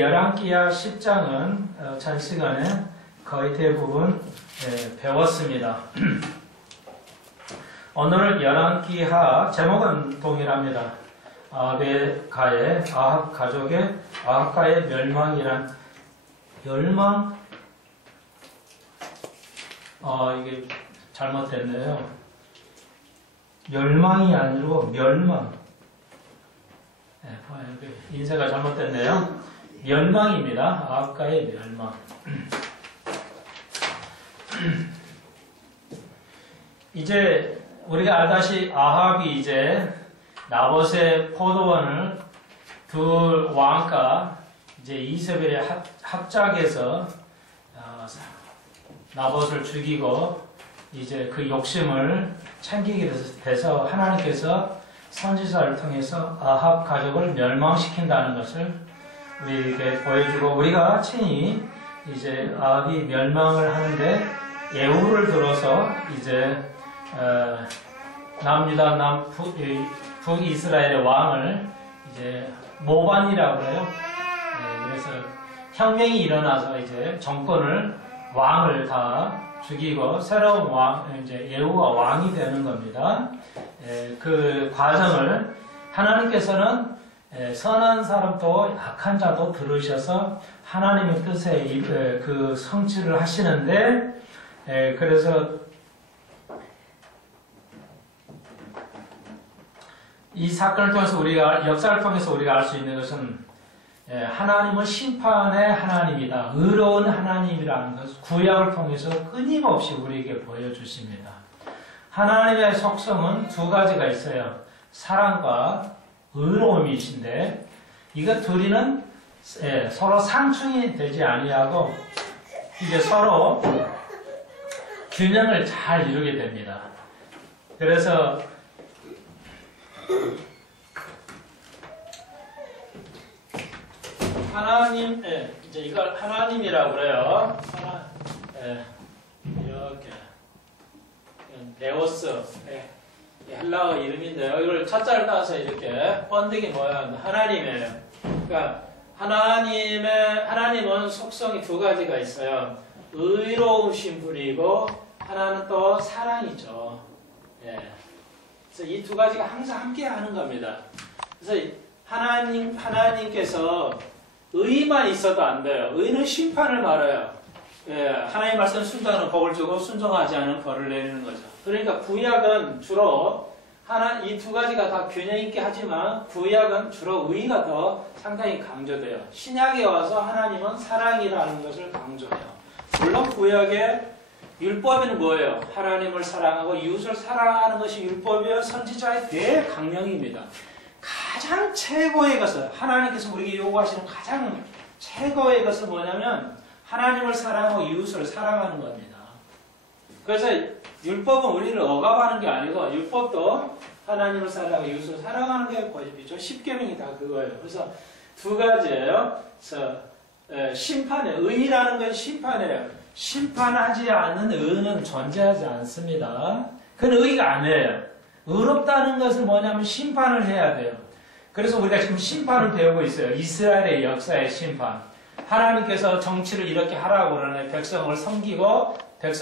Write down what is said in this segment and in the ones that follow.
열왕기하 10장은 전 시간에 거의 대부분 배웠습니다. 오늘은 열왕기하 제목은 동일합니다. 아합의 가의 아합 가족의 아합가의 멸망이란 멸망 이게 잘못됐네요. 멸망이 아니고 멸망. 인쇄가 잘못됐네요. 멸망입니다. 아합가의 멸망. 이제 우리가 알다시피 아합이 이제 나봇의 포도원을 두 왕과 이제 이세벨의 합작해서 나봇을 죽이고 이제 그 욕심을 챙기게 돼서 하나님께서 선지자를 통해서 아합 가족을 멸망시킨다는 것을 우리에게 보여주고, 우리가 친히 이제 아합이 멸망을 하는데 예후를 들어서 이제 남유다 북이스라엘의 왕을 이제 모반이라고 해요. 그래서 혁명이 일어나서 이제 정권을 왕을 다 죽이고 새로운 왕, 이제 예후가 왕이 되는 겁니다. 그 과정을 하나님께서는 선한 사람도 악한 자도 들으셔서 하나님의 뜻에 그 성취를 하시는데, 그래서 이 사건을 통해서 역사를 통해서 우리가 알 수 있는 것은 하나님은 심판의 하나님이다. 의로운 하나님이라는 것을 구약을 통해서 끊임없이 우리에게 보여주십니다. 하나님의 속성은 두 가지가 있어요. 사랑과 의로움이신데, 이것 둘이는 서로 상충이 되지 아니하고 이제 서로 균형을 잘 이루게 됩니다. 그래서 하나님, 이제 이걸 하나님이라고 그래요. 이렇게 네오스, 헬라어 이름인데요. 이걸 첫자를 따서 이렇게 번뜩이 모양 하나님이에요. 그러니까 하나님은 속성이 두 가지가 있어요. 의로우신 분이고 하나는 또 사랑이죠. 그래서 이 두 가지가 항상 함께 하는 겁니다. 그래서 하나님께서 의만 있어도 안 돼요. 의는 심판을 말해요. 하나님 말씀 순종하는 복을 주고 순종하지 않은 벌을 내리는 거죠. 그러니까 구약은 주로 이 두 가지가 다 균형 있게 하지만 구약은 주로 의가 더 상당히 강조돼요. 신약에 와서 하나님은 사랑이라는 것을 강조해요. 물론 구약의 율법에는 뭐예요? 하나님을 사랑하고 이웃을 사랑하는 것이 율법이요 선지자의 대강령입니다. 가장 최고의 것을, 하나님께서 우리에게 요구하시는 가장 최고의 것은 뭐냐면 하나님을 사랑하고 이웃을 사랑하는 겁니다. 그래서 율법은 우리를 억압하는 게 아니고 율법도 하나님을 사랑하고 이웃을 사랑하는 게 보십시오. 10계명이 다 그거예요. 그래서 두 가지예요. 그래서 의라는 건 심판이에요. 심판하지 않는 의는 존재하지 않습니다. 그건 의가 아니에요. 의롭다는 것은 뭐냐면 심판을 해야 돼요. 그래서 우리가 지금 심판을 배우고 있어요. 이스라엘의 역사의 심판. 하나님께서 정치를 이렇게 하라고 그러네. 백성을 섬기고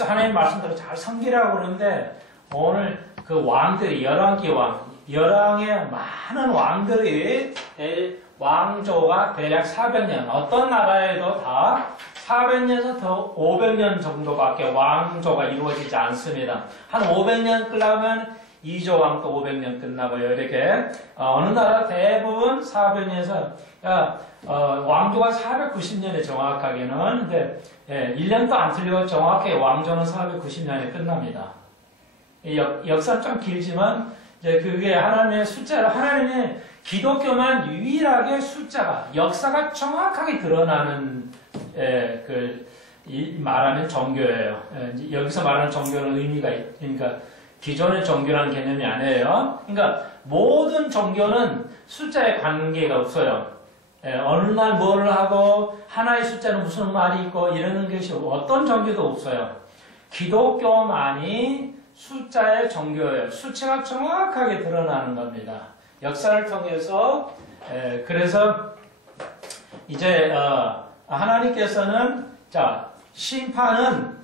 하나님 말씀대로 잘 섬기라고 그러는데, 오늘 그 왕들이 열왕기 열왕의 많은 왕들이 왕조가 대략 400년, 어떤 나라에도 다 400년에서 더 500년 정도밖에 왕조가 이루어지지 않습니다. 한 500년 끌려면 2조 왕도 500년 끝나고요. 이렇게 어느 나라 대부분 400년에서 왕조가 490년에 정확하게는, 근데 1년도 안 틀리고 정확하게 왕조는 490년에 끝납니다. 역사는 좀 길지만 이제 그게 하나님의 숫자로, 하나님의 기독교만 유일하게 숫자가, 역사가 정확하게 드러나는 말하는 종교예요. 여기서 말하는 종교는 의미가 그러니까 기존의 종교라는 개념이 아니에요. 그러니까 모든 종교는 숫자에 관계가 없어요. 어느 날 뭘 하고 하나의 숫자는 무슨 말이 있고 이러는 것이 어떤 종교도 없어요. 기독교만이 숫자의 종교예요. 수치가 정확하게 드러나는 겁니다. 역사를 통해서 그래서 이제 하나님께서는 자 심판은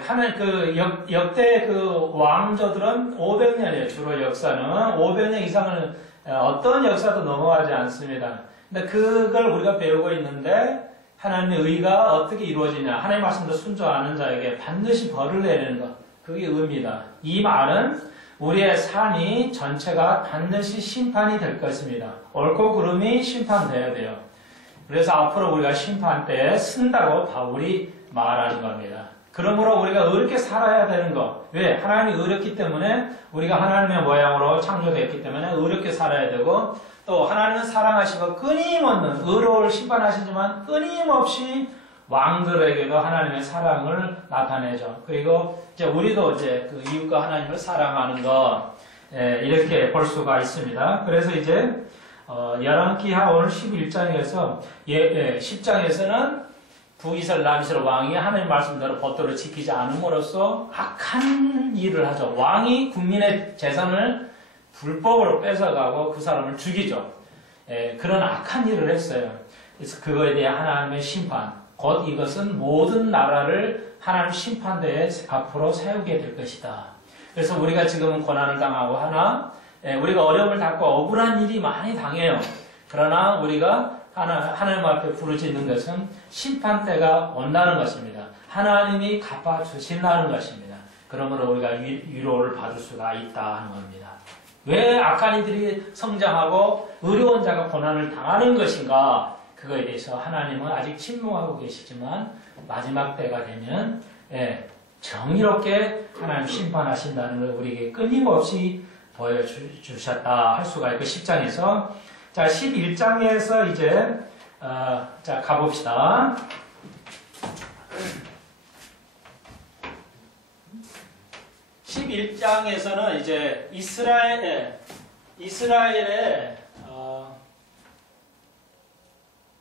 하는 그 역대 그 왕조들은 500년이에요. 주로 역사는 500년 이상을 어떤 역사도 넘어가지 않습니다. 근데 그걸 우리가 배우고 있는데 하나님의 의가 어떻게 이루어지냐? 하나님의 말씀도 순종하는 자에게 반드시 벌을 내리는 것. 그게 의입니다. 이 말은 우리의 삶이 전체가 반드시 심판이 될 것입니다. 옳고 그름이 심판돼야 돼요. 그래서 앞으로 우리가 심판 때에 쓴다고 바울이 말하는 겁니다. 그러므로 우리가 의롭게 살아야 되는 것. 왜? 하나님이 의롭기 때문에 우리가 하나님의 모양으로 창조됐기 때문에 의롭게 살아야 되고 또 하나님은 사랑하시고 끊임없는 의로울 심판하시지만 끊임없이 왕들에게도 하나님의 사랑을 나타내죠. 그리고 이제 우리도 이제 그 이웃과 하나님을 사랑하는 것 이렇게 볼 수가 있습니다. 그래서 이제 열왕기하 오늘 11장에서 10장에서는 북이스라엘 남이스라엘 왕이 하나님 말씀대로 법도를 지키지 않음으로써 악한 일을 하죠. 왕이 국민의 재산을 불법으로 뺏어가고 그 사람을 죽이죠. 그런 악한 일을 했어요. 그래서 그거에 대해 하나님의 심판, 곧 이것은 모든 나라를 하나님 심판대에 앞으로 세우게 될 것이다. 그래서 우리가 지금은 고난을 당하고 하나 우리가 어려움을 당하고 억울한 일이 많이 당해요. 그러나 우리가 하나님 앞에 부르짖는 것은 심판대가 온다는 것입니다. 하나님이 갚아주신다는 것입니다. 그러므로 우리가 위로를 받을 수가 있다는 겁니다. 왜 악한 이들이 성장하고 의로운 자가 고난을 당하는 것인가? 그거에 대해서 하나님은 아직 침묵하고 계시지만 마지막 때가 되면 정의롭게 하나님 심판하신다는 걸 우리에게 끊임없이 보여주셨다 할 수가 있고 10장에서 자 11장에서 이제 자 가봅시다. 11장에서는 이제 이스라엘의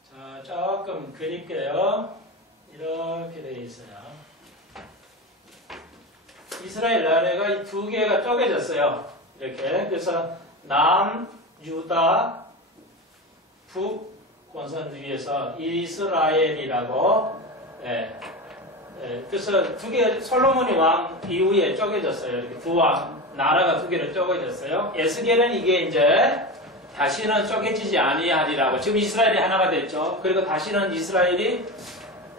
자 조금 그릴게요. 이렇게 되어 있어요. 이스라엘 나라가 이 두 개가 쪼개졌어요. 이렇게 그래서 남 유다 북 권선 위에서 이스라엘이라고 그래서 두 개 솔로몬이 왕 이후에 쪼개졌어요. 이렇게 두 왕 나라가 두 개로 쪼개졌어요. 에스겔은 이게 이제 다시는 쪼개지지 아니하리라고 지금 이스라엘이 하나가 됐죠. 그리고 다시는 이스라엘이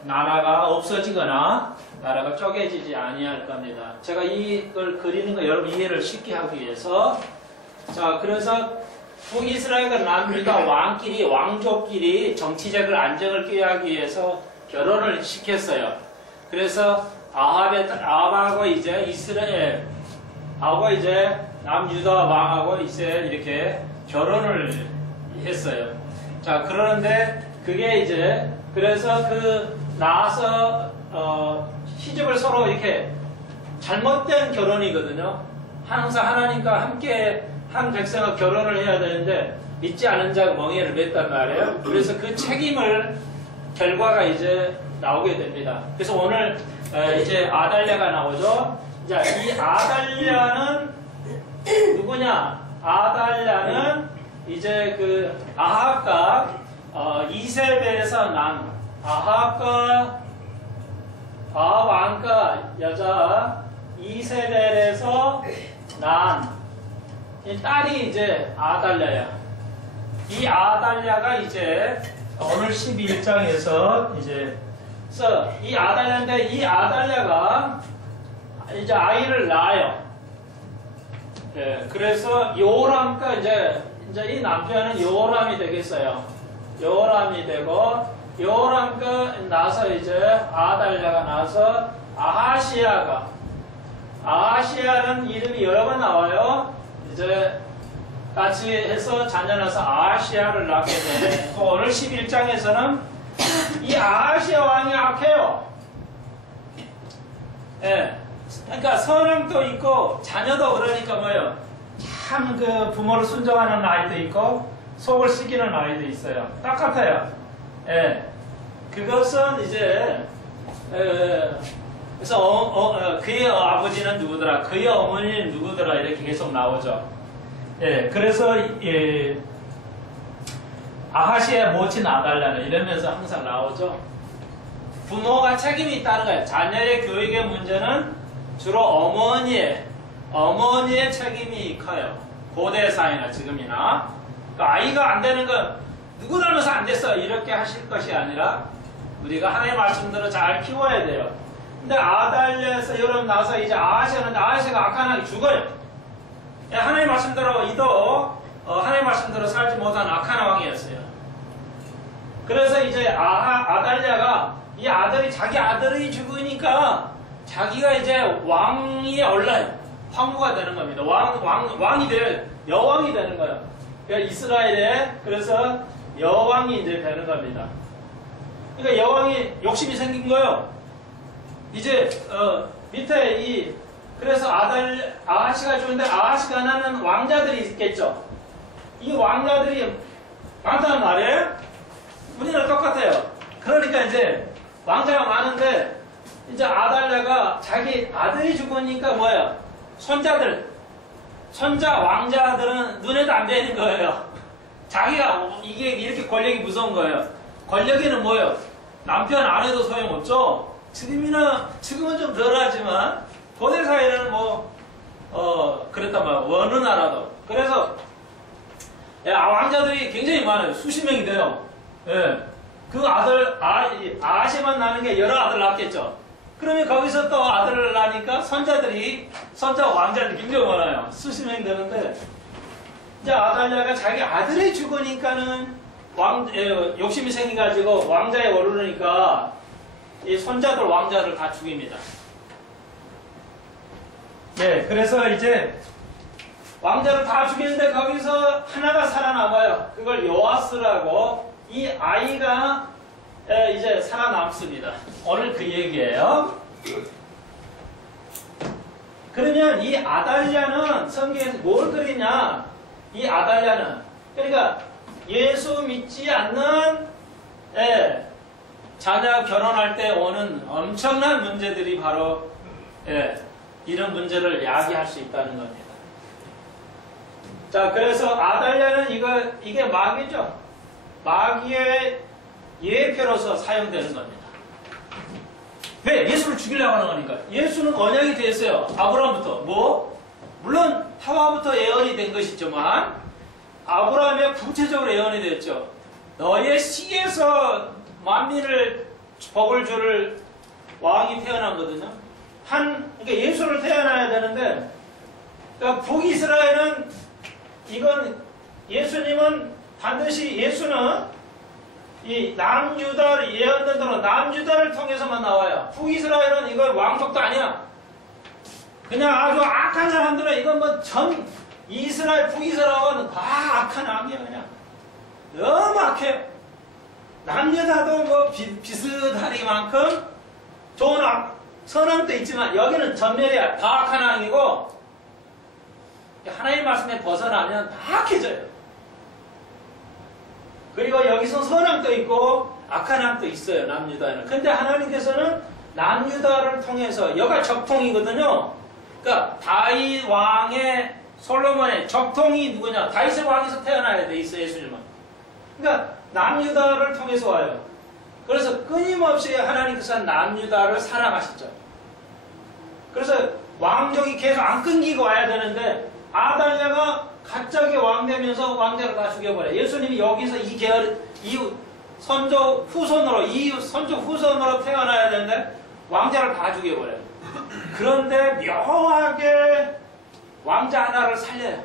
나라가 없어지거나 나라가 쪼개지지 아니할 겁니다. 제가 이걸 그리는 거 여러분 이해를 쉽게 하기 위해서 자 그래서 북이스라엘과 남유다 왕족끼리 정치적인 안정을 꾀하기 위해서 결혼을 시켰어요. 그래서 아합하고 이제 이스라엘하고 이제 남유다 왕하고 이스라엘 이렇게 결혼을 했어요. 자 그러는데 그게 이제 그래서 그 나와서 시집을 서로 이렇게 잘못된 결혼이거든요. 항상 하나님과 함께 한 백성과 결혼을 해야 되는데 믿지 않은 자가 멍에를 맸단 말이에요. 그래서 그 책임을 결과가 이제 나오게 됩니다. 그래서 오늘 이제 아달랴가 나오죠. 자, 이 아달랴는 누구냐? 아달랴는 이제 그 아합과 이세벨에서 난 아합 왕과 여자 이세벨에서 난 딸이 이제 아달랴야. 이 아달랴가 이제 오늘 12장에서 이제 이 아달랴인데 이 아달랴가 이제 아이를 낳아요. 그래서 요람과 이제 이 남편은 요람이 되겠어요. 요람이 되고 요람과 나서 이제 아달랴가 나서 아하시아는 이름이 여러 번 나와요. 이제 같이 해서 자녀 낳아서 아하시아를 낳게 되네. 또 오늘 11장에서는 이 아하시아 왕이 악해요. 그러니까 선함도 있고 자녀도 그러니까 뭐예요? 참 그 부모를 순종하는 아이도 있고 속을 썩이는 아이도 있어요. 똑같아요. 그것은 이제 그래서 그의 아버지는 누구더라, 그의 어머니는 누구더라 이렇게 계속 나오죠. 그래서 아하시아의 모친 아달랴는 이러면서 항상 나오죠. 부모가 책임이 있다는 거예요. 자녀의 교육의 문제는 주로 어머니의 책임이 커요. 고대 사회나 지금이나. 그러니까 아이가 안 되는 건 누구 닮아서 안 됐어 이렇게 하실 것이 아니라 우리가 하나님의 말씀대로 잘 키워야 돼요. 근데 아달랴에서 여름 나서 이제 아하시아는데 아하시아가 악한 왕이 죽어요. 하나님의 말씀대로 하나님의 말씀대로 살지 못한 악한 왕이었어요. 그래서 이제 아달랴가 이 아들이 자기 아들이 죽으니까 자기가 이제 왕이 올라요. 황후가 되는 겁니다. 왕이 될 여왕이 되는 거예요. 그러니까 이스라엘에 그래서 여왕이 이제 되는 겁니다. 그러니까 여왕이 욕심이 생긴 거예요. 이제 밑에 그래서 아하시가 죽는데 아하시가 낳는 왕자들이 있겠죠. 이 왕자들이 많다는 말이에요. 우리는 똑같아요. 그러니까 이제 왕자가 많은데 이제 아달랴가 자기 아들이 죽으니까 뭐예요? 손자 왕자들은 눈에도 안 되는 거예요. 자기가 이게 이렇게 권력이 무서운 거예요. 권력에는 뭐예요? 남편 안 해도 소용없죠. 지금은 좀 덜하지만 고대 사회는 그랬단 말이에요. 어느 나라도. 그래서 왕자들이 굉장히 많아요. 수십 명이 돼요. 예. 그 아하시만 나는 게 여러 아들 낳겠죠. 그러면 거기서 또 아들을 낳으니까 손자 왕자들이 굉장히 많아요. 수십 명 되는데, 이제 아달랴가 자기 아들이 죽으니까는 욕심이 생겨가지고 왕자에 오르니까 이 손자들 왕자를 다 죽입니다. 네, 그래서 이제 왕자를 다 죽이는데 거기서 하나가 살아남아요. 그걸 요아스라고 이 아이가 이제 살아남습니다. 오늘 그 얘기예요. 그러면 이 아달랴는 성경에서 뭘 그리냐? 이 아달랴는 그러니까 예수 믿지 않는 자녀 결혼할 때 오는 엄청난 문제들이 바로 이런 문제를 야기할 수 있다는 겁니다. 자, 그래서 아달랴는 이게 마귀죠. 마귀의 예표로서 사용되는 겁니다. 왜? 예수를 죽이려고 하는 거니까. 예수는 언약이 됐어요. 아브라함부터. 물론 하와부터 예언이 된 것이지만 아브라함의 구체적으로 예언이 됐죠. 너의 씨에서 만민을 복을 줄 왕이 태어나거든요. 그러니까 예수를 태어나야 되는데, 그러니까 북이스라엘은 예수님은 반드시 예수는 이 남유다를 예언된 대로 남유다를 통해서만 나와요. 북이스라엘은 이거 왕족도 아니야. 그냥 아주 악한 사람들은 이건 전 북이스라엘은 다 악한 왕이야 그냥. 너무 악해. 남유다도 비슷하리만큼 좋은 선함도 있지만 여기는 전멸이야. 다 악한 왕이고 하나님의 말씀에 벗어나면 다 악해져요. 그리고 여기서 선함도 있고 악한 왕도 있어요. 남유다에는. 근데 하나님께서는 남유다를 통해서 여가 적통이거든요. 그러니까 다윗 왕의 솔로몬의 적통이 누구냐? 다윗의 왕에서 태어나야 돼 있어 예수님은. 그러니까 남유다를 통해서 와요. 그래서 끊임없이 하나님께서 남유다를 사랑하시죠. 그래서 왕족이 계속 안 끊기고 와야 되는데 아달랴가 갑자기 왕 되면서 왕자를 다 죽여버려요. 예수님이 여기서 선조 후손으로 태어나야 되는데 왕자를 다 죽여버려요. 그런데 묘하게 왕자 하나를 살려요.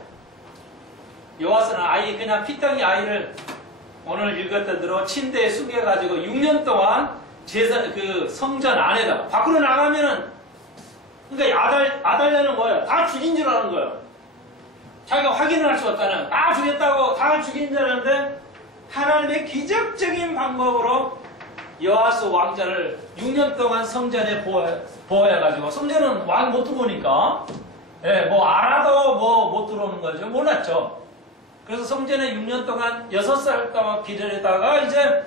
요아스는 그냥 피덩이 아이를 오늘 읽었던 대로 침대에 숙여가지고 6년 동안 성전 안에다가 밖으로 나가면은 그러니까 아달랴는 뭐예요? 다 죽인 줄 아는 거예요. 자기가 확인을 할 수 없잖아요. 다 죽였다고 다 죽인 줄 아는데 하나님의 기적적인 방법으로 요아스 왕자를 6년 동안 성전에 보호해가지고 성전은 왕이 못 들어오니까 알아도 못 들어오는 거죠. 몰랐죠. 그래서 성전에 6년 동안 6살 동안 기다리다가 이제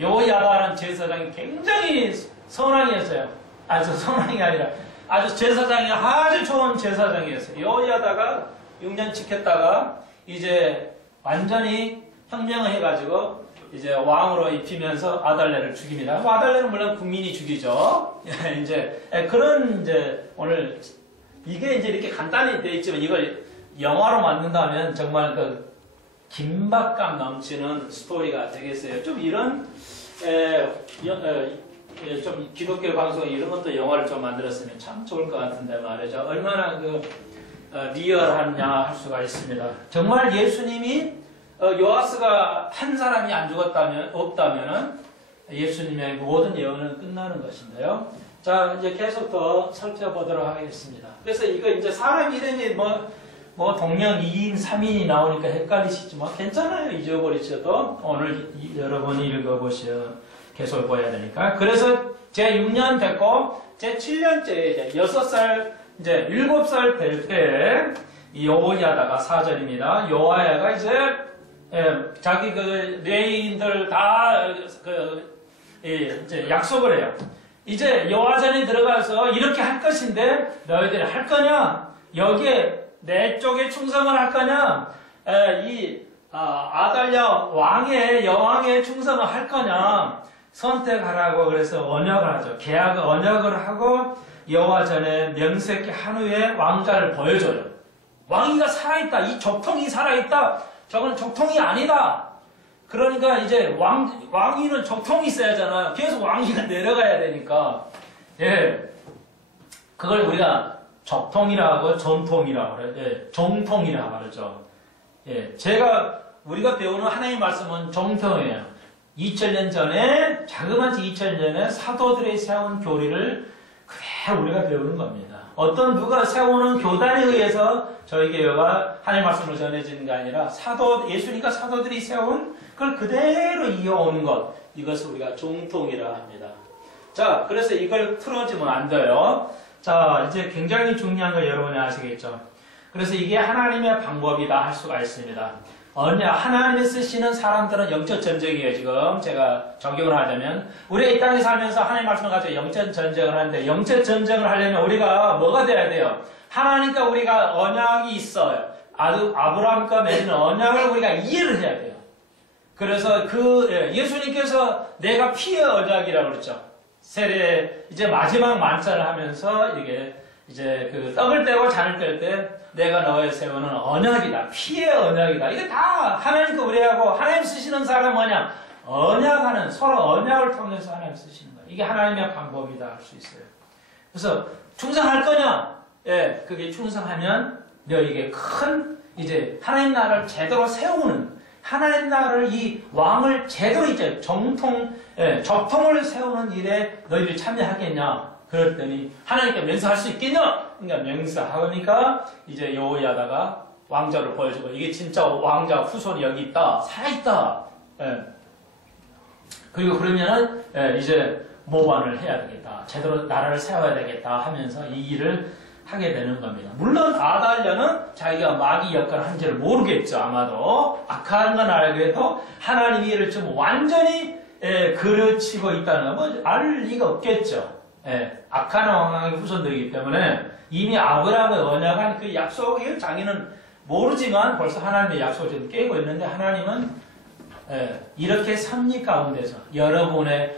여호야다라는 제사장이 굉장히 선왕이었어요. 선왕이 아니라 아주 제사장이 아주 좋은 제사장이었어요. 여호야다가 6년 지켰다가 이제 완전히 혁명을 해가지고 이제 왕으로 입히면서 아달랴를 죽입니다. 아달랴는 물론 국민이 죽이죠. 이제 그런 이제 오늘 이게 이제 이렇게 간단히 되어 있지만 이걸 영화로 만든다면 정말 그 긴박감 넘치는 스토리가 되겠어요. 좀 이런 좀 기독교 방송 이런 것도 영화를 좀 만들었으면 참 좋을 것 같은데 말이죠. 얼마나 그 리얼하냐 할 수가 있습니다. 정말 예수님이 요아스가 한 사람이 안 죽었다면 없다면은 예수님의 모든 예언은 끝나는 것인데요. 자 이제 계속 더 살펴보도록 하겠습니다. 그래서 이거 이제 사람 이름이 뭐 동명 2인 3인이 나오니까 헷갈리시지만 괜찮아요. 잊어버리셔도 오늘 여러분이 읽어보셔 계속 보여야 되니까. 그래서 제 6년 됐고 제 7년째 이제 6살 이제 7살 될 때 여호야다가 4절입니다. 여호야다가 이제 자기 그 레인들 다 이제 약속을 해요. 이제 여호와전에 들어가서 이렇게 할 것인데 너희들이 할 거냐? 여기에 내 쪽에 충성을 할 거냐? 아달랴 왕의 여왕의 충성을 할 거냐? 선택하라고 그래서 언약을 하죠. 계약을 언약을 하고 여호와전에 명세케 한 후에 왕자를 보여줘요. 왕이가 살아있다. 이 적통이 살아있다. 저건 적통이 아니다. 그러니까 이제 왕위는 적통이 있어야 하잖아요. 계속 왕위가 내려가야 되니까. 예. 그걸 우리가 적통이라고 전통이라고 그래요. 예. 정통이라고 그러죠. 예. 우리가 배우는 하나님의 말씀은 정통이에요. 2000년 전에, 자그마치 2000년 전에 사도들이 세운 교리를 그대로 우리가 배우는 겁니다. 어떤 누가 세우는 교단에 의해서 저희 교회가 하나님의 말씀을 전해지는 게 아니라 예수님과 사도들이 세운 그걸 그대로 이어오는 것. 이것을 우리가 정통이라 합니다. 자, 그래서 이걸 틀어지면 안 돼요. 자, 이제 굉장히 중요한 거 여러분이 아시겠죠? 그래서 이게 하나님의 방법이다 할 수가 있습니다. 하나님이 쓰시는 사람들은 영적 전쟁이에요. 지금 제가 적용을 하자면 우리가 이 땅에 살면서 하나님 말씀을 가지고 영적 전쟁을 하는데 영적 전쟁을 하려면 우리가 뭐가 돼야 돼요? 하나님과 우리가 언약이 있어요. 아브라함과 맺은 언약을 우리가 이해를 해야 돼요. 그래서 예수님께서 내가 피의 언약이라고 그랬죠. 세례 이제 마지막 만찬을 하면서 이게 이제 그 떡을 떼고 잔을 뗄 때 내가 너의 세우는 언약이다. 피의 언약이다. 이게 다 하나님과 우리하고 하나님 쓰시는 사람은 뭐냐? 언약하는 서로 언약을 통해서 하나님 쓰시는 거예요. 이게 하나님의 방법이다 할 수 있어요. 그래서 충성할 거냐? 예, 그게 충성하면 너에게 큰 이제 하나님 나라를 제대로 세우는 하나님 나라를 이 왕을 제대로 이제 적통을 세우는 일에 너희들이 참여하겠냐? 그랬더니 하나님께 맹세할 수 있겠냐? 그러니까 맹세하니까 이제 여호야다가 왕자를 보여주고 이게 진짜 왕자 후손이 여기 있다. 살아있다. 예. 그리고 그러면은 이제 모반을 해야 되겠다. 제대로 나라를 세워야 되겠다 하면서 이 일을 하게 되는 겁니다. 물론 아달랴는 자기가 마귀 역할을 한지를 모르겠죠. 아마도 악한 건 알게도 하나님이 이를 좀 완전히 그르치고 있다는 건 알 리가 없겠죠. 악한 왕의 후손들이기 때문에 이미 아브라함의 언약한 그 약속을 자기는 모르지만 벌써 하나님의 약속을 지금 깨고 있는데 하나님은 이렇게 섭리 가운데서 여러분의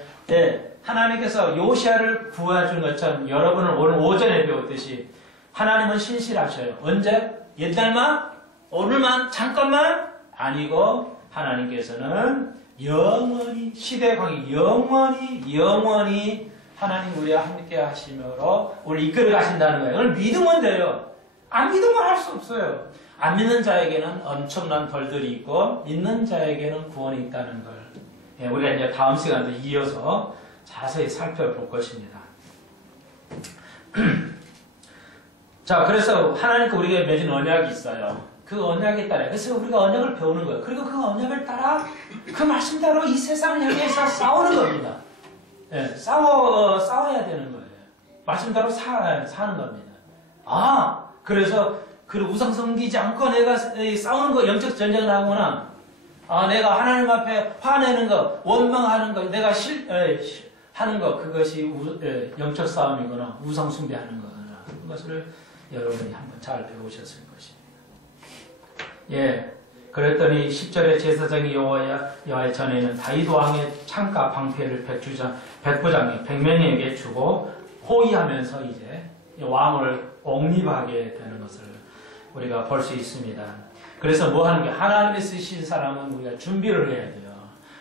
하나님께서 요시아를 구해준 것처럼 여러분을 오늘 오전에 배웠듯이 하나님은 신실하셔요. 언제? 옛날만? 오늘만? 잠깐만? 아니고 하나님께서는 영원히 시대광이 영원히 하나님 우리와 함께 하시므로 우리를 이끌어 가신다는 거예요. 그걸 믿으면 돼요. 안 믿으면 할 수 없어요. 안 믿는 자에게는 엄청난 벌들이 있고 믿는 자에게는 구원이 있다는 걸 우리가 이제 다음 시간도 이어서 자세히 살펴볼 것입니다. 자, 그래서 하나님과 우리에게 맺은 언약이 있어요. 그 언약에 따라 그래서 우리가 언약을 배우는 거예요. 그리고 그 언약을 따라 그 말씀대로 이 세상을 향해서 싸우는 겁니다. 싸워야 되는 거예요. 말씀대로 사는 겁니다. 그래서 그 우상 섬기지 않고 내가 싸우는 거, 영적 전쟁을 하거나, 내가 하나님 앞에 화내는 거, 원망하는 거, 내가 하는 거, 그것이 영적 싸움이거나, 우상 숭배하는 거거나, 그것을 여러분이 한번 잘 배우셨을 것입니다. 그랬더니 10절에 제사장이 여호와의 전에는 다윗 왕의 창가 방패를 백부장이 100명에게 주고 호위하면서 이제 왕을 옹립하게 되는 것을 우리가 볼 수 있습니다. 그래서 뭐 하는 게 하나님이 쓰신 사람은 우리가 준비를 해야 돼요.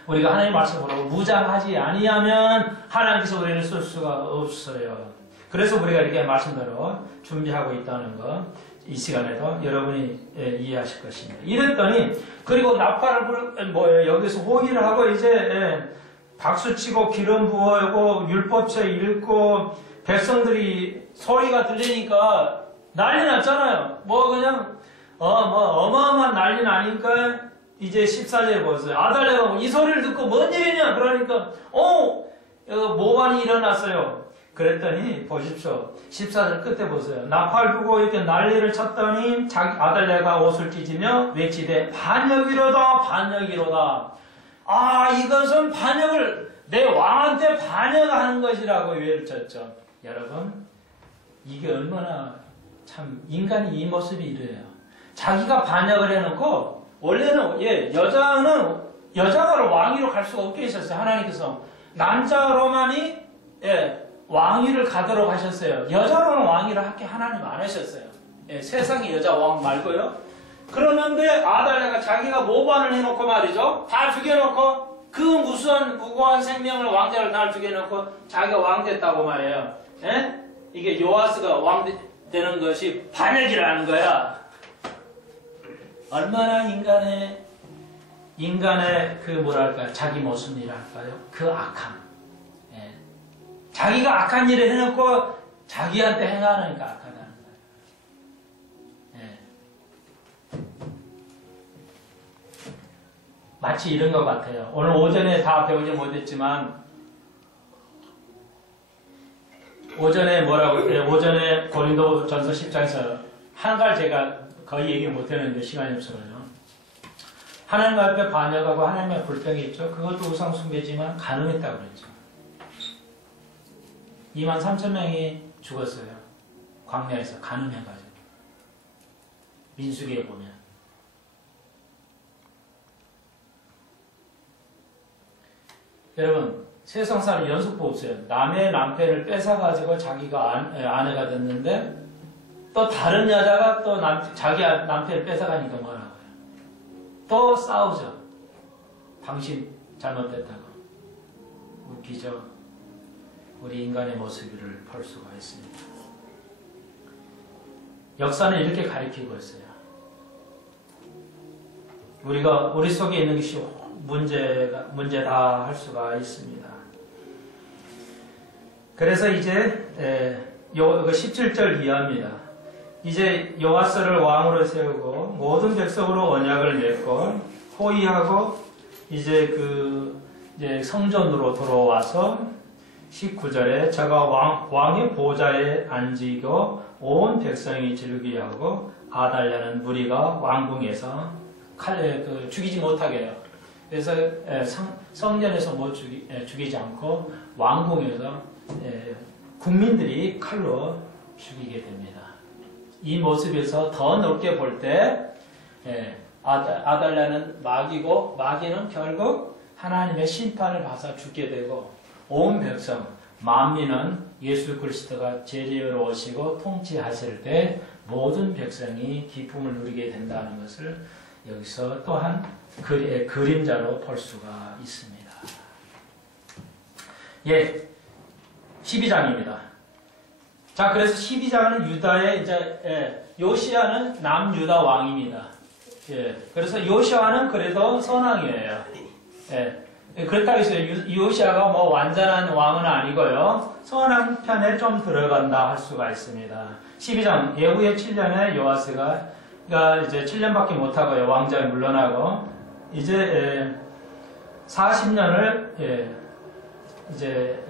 우리가 하나님 말씀으로 무장하지 아니하면 하나님께서 우리를 쓸 수가 없어요. 그래서 우리가 이렇게 말씀대로 준비하고 있다는 거 이 시간에도 여러분이 이해하실 것입니다. 이랬더니 그리고 나팔을 뭐예요? 여기서 호의를 하고 이제 박수치고 기름 부어고 율법서 읽고 백성들이 소리가 들리니까 난리 났잖아요. 뭐 그냥 어마어마한 난리 나니까 이제 14절에 보세요. 아달랴가 이 소리를 듣고 뭔 일이냐 그러니까 모반이 일어났어요. 그랬더니 보십시오. 14절 끝에 보세요. 나팔 불고 이렇게 난리를 쳤더니 아달랴가 옷을 찢으며 외치되 반역이로다 반역이로다. 아 이것은 반역을 내 왕한테 반역하는 것이라고 외쳤죠. 여러분 이게 얼마나 참 인간이 이 모습이 이래요. 자기가 반역을 해놓고 원래는 여자가 왕위로 갈 수가 없게 했었어요. 하나님께서 남자로만이 왕위를 가도록 하셨어요. 여자로는 왕위를 하게 하나님 안 하셨어요. 세상에 여자 왕 말고요. 그러는데 아달랴가 자기가 모반을 해놓고 말이죠. 다 죽여놓고 그 무고한 생명을 왕자를 다 죽여놓고 자기가 왕 됐다고 말해요. 이게 요아스가 왕 되는 것이 반역이라는 거야. 얼마나 인간의 그 뭐랄까 자기 모습이랄까요? 그 악함. 자기가 악한 일을 해놓고 자기한테 행하니까 악하다는 거예요. 마치 이런 것 같아요. 오늘 오전에 다 배우지 못했지만 오전에 고린도전서 10장에서 한 가지 제가 거의 얘기 못했는데 시간이 없어서요. 하나님 앞에 반역하고 하나님의 불평이 있죠. 그것도 우상숭배지만 가능했다고 그랬죠. 23,000명이 죽었어요. 광야에서 가늠해가지고. 민수기에 보면. 여러분 세상 사람 연습법 없어요. 남의 남편을 뺏어가지고 자기가 아내가 됐는데 또 다른 여자가 또 자기 남편을 뺏어가니까 뭐라고요? 또 싸우죠. 당신 잘못됐다고. 웃기죠. 우리 인간의 모습을 볼 수가 있습니다. 역사는 이렇게 가리키고 있어요. 우리 속에 있는 것이 문제다 할 수가 있습니다. 그래서 이제 17절 이하입니다. 이제 요아스를 왕으로 세우고 모든 백성으로 언약을 맺고 호위하고 이제 성전으로 돌아와서 19절에 저가 왕의 보좌에 앉히고 온 백성이 즐기게 하고 아달랴는 무리가 왕궁에서 죽이지 못하게 해요. 그래서 성전에서 못 죽이지 않고 왕궁에서 국민들이 칼로 죽이게 됩니다. 이 모습에서 더 넓게 볼 때 아달랴는 마귀고 마귀는 결국 하나님의 심판을 받아 죽게 되고 온 백성, 만민은 예수 그리스도가 재림으로 오시고 통치하실 때 모든 백성이 기쁨을 누리게 된다는 것을 여기서 또한 그림자로 볼 수가 있습니다. 12장입니다. 자, 그래서 12장은 유다의 요시야는 남유다 왕입니다. 그래서 요시야는 그래도 선왕이에요. 그렇다고 해서 요시야가 뭐 완전한 왕은 아니고요. 선한 편에 좀 들어간다 할 수가 있습니다. 12장 예후의 7년에 요아스가 이제 7년밖에 못하고요. 왕좌에 물러나고 이제 40년을 이제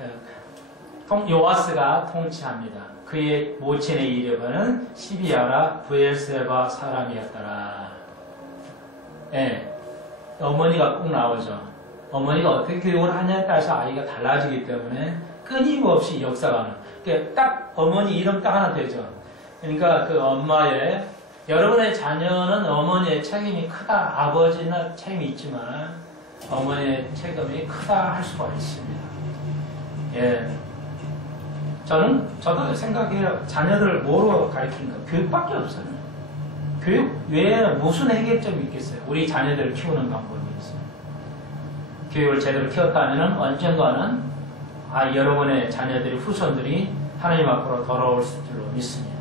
요아스가 통치합니다. 그의 모친의 이름은 시비야라 브엘세바 사람이었더라. 어머니가 꼭 나오죠. 어머니가 어떻게 교육을 하냐에 따라서 아이가 달라지기 때문에 끊임없이 역사가 딱 어머니 이름 딱 하나 되죠. 그러니까 그 엄마의 여러분의 자녀는 어머니의 책임이 크다. 아버지나 책임이 있지만 어머니의 책임이 크다 할 수가 있습니다. 예. 저도 생각해요. 자녀들을 뭐로 가르치는가? 교육밖에 없어요. 교육 외에 무슨 해결점이 있겠어요? 우리 자녀들을 키우는 방법이 있어요. 교육을 제대로 키웠다면 언젠가는 여러분의 자녀들이, 후손들이 하나님 앞으로 돌아올 줄로 믿습니다.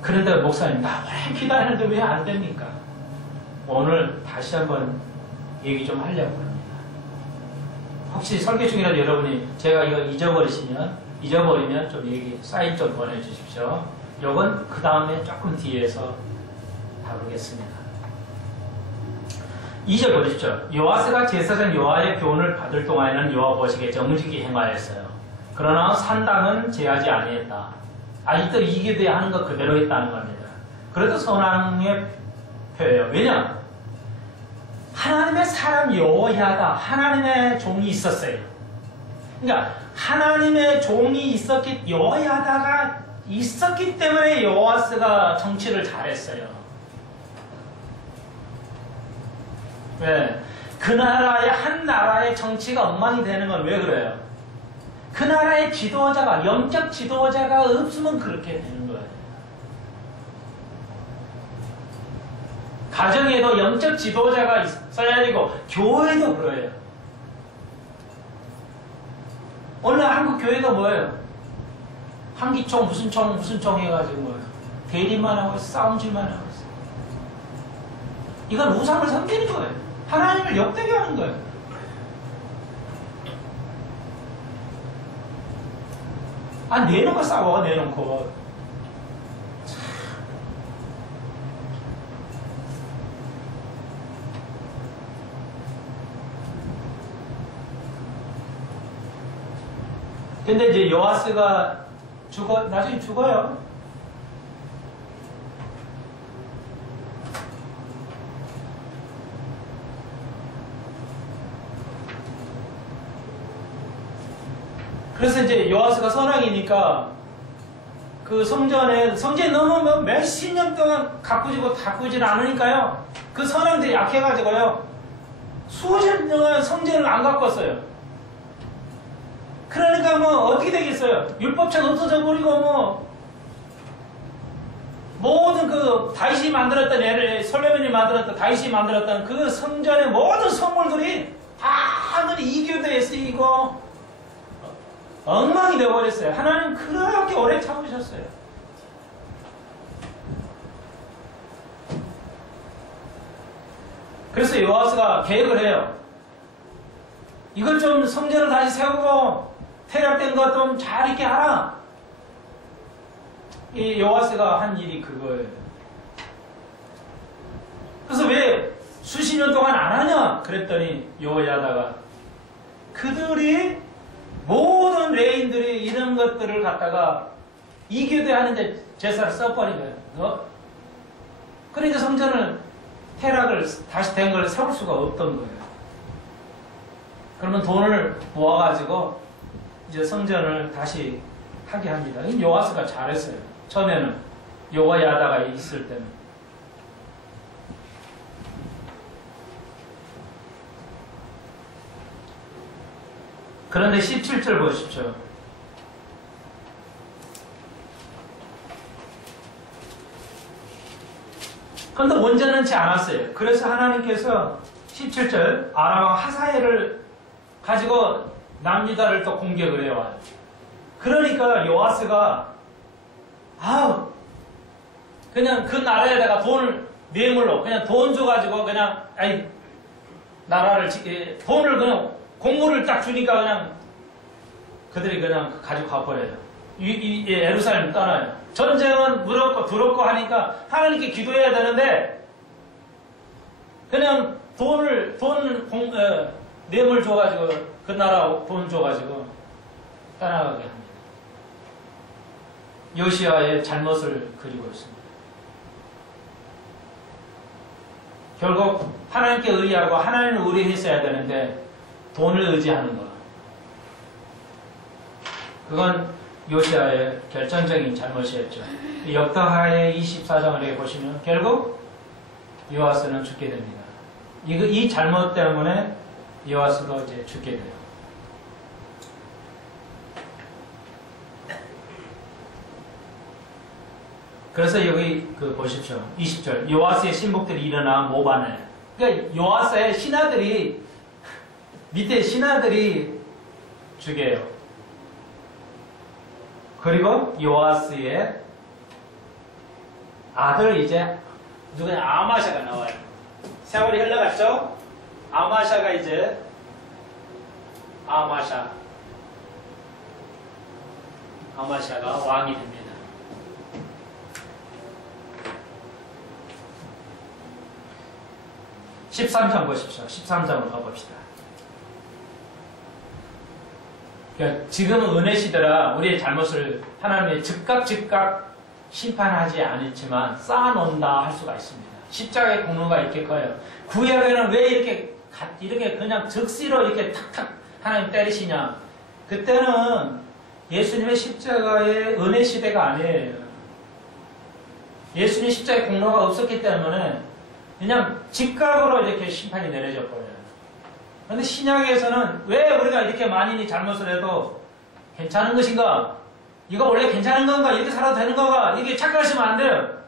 그런데 목사님, 나 오래 기다리는데 왜 안 됩니까? 오늘 다시 한번 얘기 좀 하려고 합니다. 혹시 설교 중이라도 여러분이 제가 이거 잊어버리면 좀 얘기, 사인 좀 보내주십시오. 요건 그 다음에 조금 뒤에서 다루겠습니다. 2절 보십시오. 요아스가 제사장 요아의 교훈을 받을 동안에는 여호와 보시기에 정직히 행하였어요. 그러나 산당은 제하지 아니했다. 아직도 이기되 하는 것 그대로 했다는 겁니다. 그래도 선왕의 표예요. 왜냐? 하나님의 사람 여호야다. 하나님의 종이 있었어요. 그러니까 하나님의 종이 여호야다가 있었기 때문에 요아스가 정치를 잘했어요. 왜? 그 나라의 한 나라의 정치가 엉망이 되는 건 왜 그래요? 그 나라의 지도자가, 영적 지도자가 없으면 그렇게 되는 거예요. 가정에도 영적 지도자가 있어야 되고 교회도 그래요. 오늘 한국 교회가 뭐예요? 한기총 무슨 총 해가지고 뭐예요? 대립만 하고 싸움질만 하고 있어요. 이건 우상을 섬기는 거예요. 하나님을 역되게 하는 거예요. 내놓고 싸워, 내놓고. 근데 이제 요아스가 나중에 죽어요. 그래서 이제 요아스가 선왕이니까 그 성전에 너무 몇십 년 동안 가꾸질 않으니까요. 그 선왕들이 약해가지고요. 수십 년간 성전을 안 가꿨어요. 그러니까 어떻게 되겠어요? 율법책 없어져 버리고 모든 그 다윗이 만들었던 솔로몬이 만들었던 다윗이 만들었던 그 성전의 모든 성물들이 다 이교도에 쓰이고 엉망이 되어버렸어요. 하나님 그렇게 오래 참으셨어요. 그래서 요아스가 계획을 해요. 이걸 좀 성전을 다시 세우고 퇴락된 것 좀 잘 있게 하라. 이 요아스가 한 일이 그거예요. 그래서 왜 수십 년 동안 안 하냐? 그랬더니 여호야다가 그들이 모든 레인들이 이런 것들을 갖다가 이교대 하는데 제사를 써버린 거예요. 그러니까 성전을 퇴락을 다시 된 걸 세울 수가 없던 거예요. 그러면 돈을 모아가지고 이제 성전을 다시 하게 합니다. 요아스가 잘했어요. 처음에는 여호야다가 있을 때는. 그런데 17절 보십시오. 그런데 온전치 않았어요. 그래서 하나님께서 17절 아람왕 하사엘을 가지고 남유다를 또 공격을 해와요. 그러니까 요아스가 그냥 그 나라에다가 돈을 뇌물로 그냥 돈 줘가지고 그냥 나라를 돈을 그냥 공물을 딱 주니까 그냥 그들이 그냥 가지고 가버려요. 예루살렘 떠나요. 전쟁은 무섭고 두렵고 하니까 하나님께 기도해야 되는데 그냥 뇌물 줘가지고 그 나라 돈 줘가지고 떠나가게 합니다. 요시아의 잘못을 그리고 있습니다. 결국 하나님께 의지하고 하나님을 의뢰했어야 되는데 돈을 의지하는 거. 그건 요시아의 결정적인 잘못이었죠. 역다하의 24장을 보시면 결국 요아스는 죽게 됩니다. 이 잘못 때문에 요아스도 이제 죽게 돼요. 그래서 여기 보십시오. 20절. 요아스의 신복들이 일어나 모반을. 그러니까 요아스의 신하들이 밑에 신하들이 죽여요. 그리고 요아스의 아들 이제 누구냐? 아마샤가 나와요. 세월이 흘러갔죠? 아마샤가 이제 아마샤가 왕이 됩니다. 13장 보십시오. 13장으로 가봅시다. 그러니까 지금은 은혜 시대라 우리의 잘못을 하나님의 즉각 심판하지 않았지만 쌓아놓는다 할 수가 있습니다. 십자가의 공로가 이렇게 커요. 구약에는 왜 이렇게 그냥 적시로 이렇게 탁탁 하나님 때리시냐? 그때는 예수님의 십자가의 은혜 시대가 아니에요. 예수님 십자가의 공로가 없었기 때문에 그냥 즉각으로 이렇게 심판이 내려져 버려요. 그런데 신약에서는 왜 우리가 이렇게 만인이 잘못을 해도 괜찮은 것인가? 이거 원래 괜찮은 건가? 이렇게 살아도 되는 건가? 이게 착각하시면 안 돼요.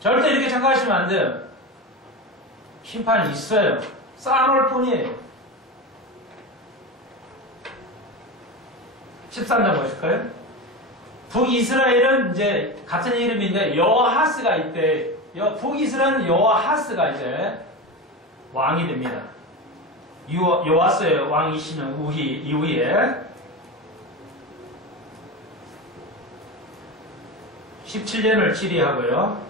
절대 이렇게 착각하시면 안 돼요. 심판이 있어요. 쌓아놓을 뿐이에요. 13장 보실까요? 북이스라엘은 이제 같은 이름인데 여호아스가 있대. 북이스라엘은 여호아스가 이제 왕이 됩니다. 요아스의 왕이시는 이후에 17년을 지리하고요.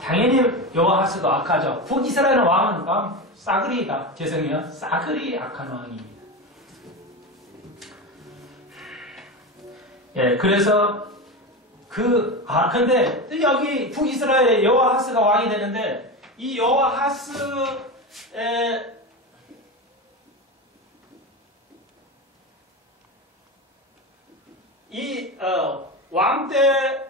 당연히 여호아스도 악하죠. 북이스라엘의 왕은 싸그리다. 죄송해요. 싸그리 악한 왕입니다. 예, 그래서 근데 여기 북이스라엘의 여호아스가 왕이 되는데 이 여호아스의 왕 때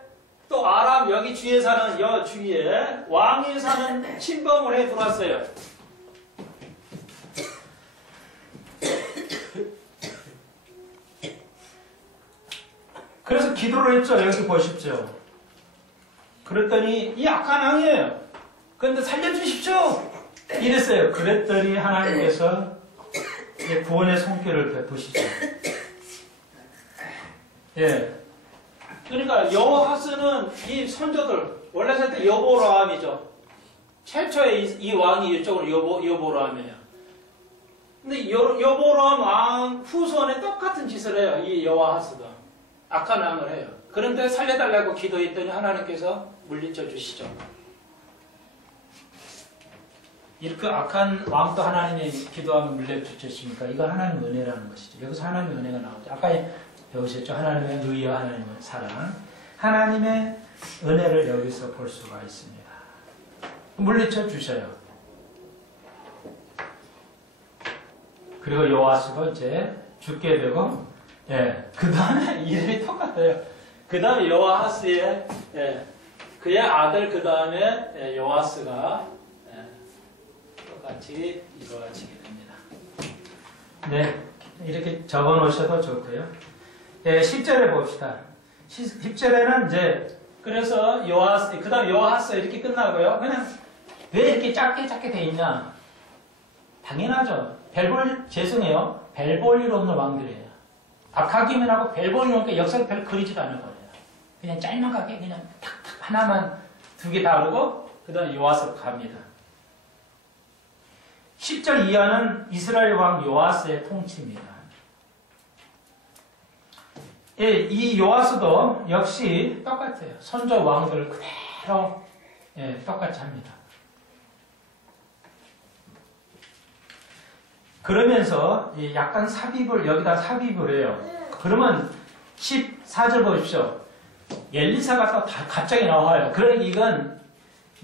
또 아람 여기 주위에 사는 주위에 왕이 사는 침범을 해 들어왔어요. 그래서 기도를 했죠. 여기 보십시오. 그랬더니 이 악한 왕이에요. 그런데 살려주십시오. 이랬어요. 그랬더니 하나님께서 구원의 손길을 베푸시죠. 예. 그러니까 여호아스는 이 선조들 원래 살 때 여보로암이죠. 최초의 이 왕이 이쪽으로 여보로암이에요. 근데 여보로암 왕 후손에 똑같은 짓을 해요. 이 여호아스가 악한 왕을 해요. 그런데 살려달라고 기도했더니 하나님께서 물리쳐 주시죠. 이렇게 악한 왕도 하나님의 기도하면 물려주십니까? 이거 하나님 은혜라는 것이죠. 여기서 하나님의 은혜가 나오죠. 아까 배우셨죠? 하나님의 의와 하나님의 사랑. 하나님의 은혜를 여기서 볼 수가 있습니다. 물리쳐 주셔요. 그리고 요아스도 이제 죽게 되고, 예, 그 다음에 이름이 똑같아요. 그 다음에 요아스의, 예, 그의 아들 그 다음에 요아스가 똑같이 이루어지게 됩니다. 네, 이렇게 적어 놓으셔도 좋고요. 예, 10절에 봅시다. 10절에는 이제 그래서 요아스, 그 다음 요아스 이렇게 끝나고요. 그냥 왜 이렇게 짧게 돼 있냐? 당연하죠. 죄송해요. 별 볼 일 없는 왕들이에요. 박하기면하고 별 볼 일 없으니까 역사를 별 그리지도 않을 거예요. 그냥 짤막하게 그냥 탁탁 하나만 두 개 다르고 그 다음에 요아스로 갑니다. 10절 이하는 이스라엘 왕 요아스의 통치입니다. 예, 이 요아스도 역시 똑같아요. 선조 왕들 그대로 똑같이 합니다. 그러면서 약간 여기다 삽입을 해요. 그러면 14절 보십시오. 엘리사가 또 갑자기 나와요. 그러니까 이건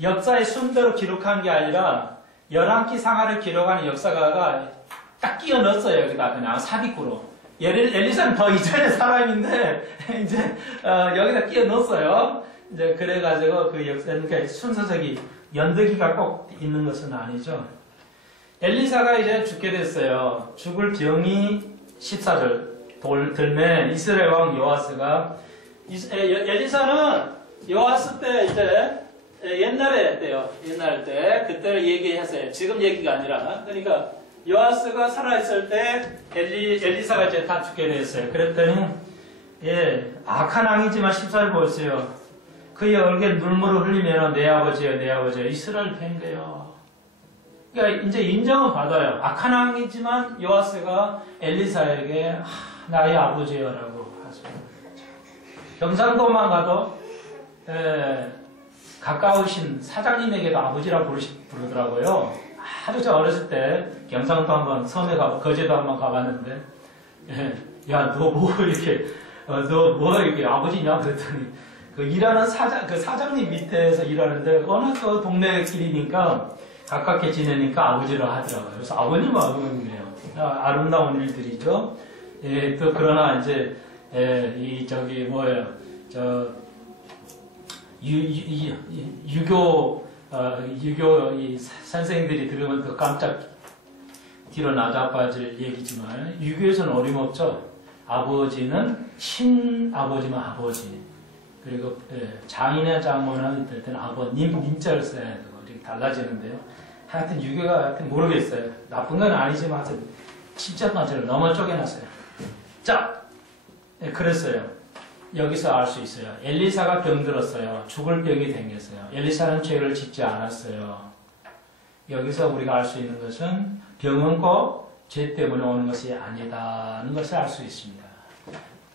역사의 순대로 기록한 게 아니라 열왕기 상하를 기록하는 역사가가 딱 끼워 넣었어요. 여기다 그냥 삽입구로. 엘리사는 더 이전의 사람인데 이제 여기다 끼워 넣었어요. 이제 그래가지고 그 역사, 그러니까 순서적이 연대기가 꼭 있는 것은 아니죠. 엘리사가 이제 죽게 됐어요. 죽을 병이 14절 들매 이스라엘 왕 요아스가 엘리사는 요아스 때 이제 옛날에 때요. 옛날 때 그때를 얘기했어요. 지금 얘기가 아니라. 그러니까 요아스가 살아있을 때 엘리사가 이제 다 죽게 됐어요. 그랬더니 악한 왕이지만 14절 보세요. 그의 얼굴에 눈물을 흘리면 내 아버지여 내 아버지여 이스라엘 팽개요. 그러니까 이제 인정은 받아요. 악한 왕이지만 요아스가 엘리사에게 나의 아버지여라고 하십니다. 경상도만 가도 가까우신 사장님에게도 아버지라고 부르더라고요. 아주 저 어렸을 때 경상도 한번 섬에 거제도 한번 가봤는데 야 너 뭐 이렇게 너 뭐 이렇게 아버지냐 그랬더니 그 일하는 사장님 밑에서 일하는데 어느 그 동네 길이니까 가깝게 지내니까 아버지라 하더라고요. 그래서 아버님 아버님이에요. 아름다운 일들이죠. 또 그러나 이제 이 저기 뭐예요? 저 유교 이 선생들이 들으면 또 깜짝 뒤로 나자빠질 얘기지만 유교에서는 어림없죠. 아버지는 친아버지면 아버지. 그리고 장인의 장모는 될 때는 아버님 민자를 써야 되고 이렇게 달라지는데요. 하여튼 유교가 하여튼 모르겠어요. 나쁜 건 아니지만 하여튼 진짜까지를 너무 쪼개놨어요. 자, 그랬어요. 여기서 알 수 있어요. 엘리사가 병들었어요. 죽을 병이 생겼어요. 엘리사는 죄를 짓지 않았어요. 여기서 우리가 알 수 있는 것은 병은 꼭 죄 때문에 오는 것이 아니다는 것을 알 수 있습니다.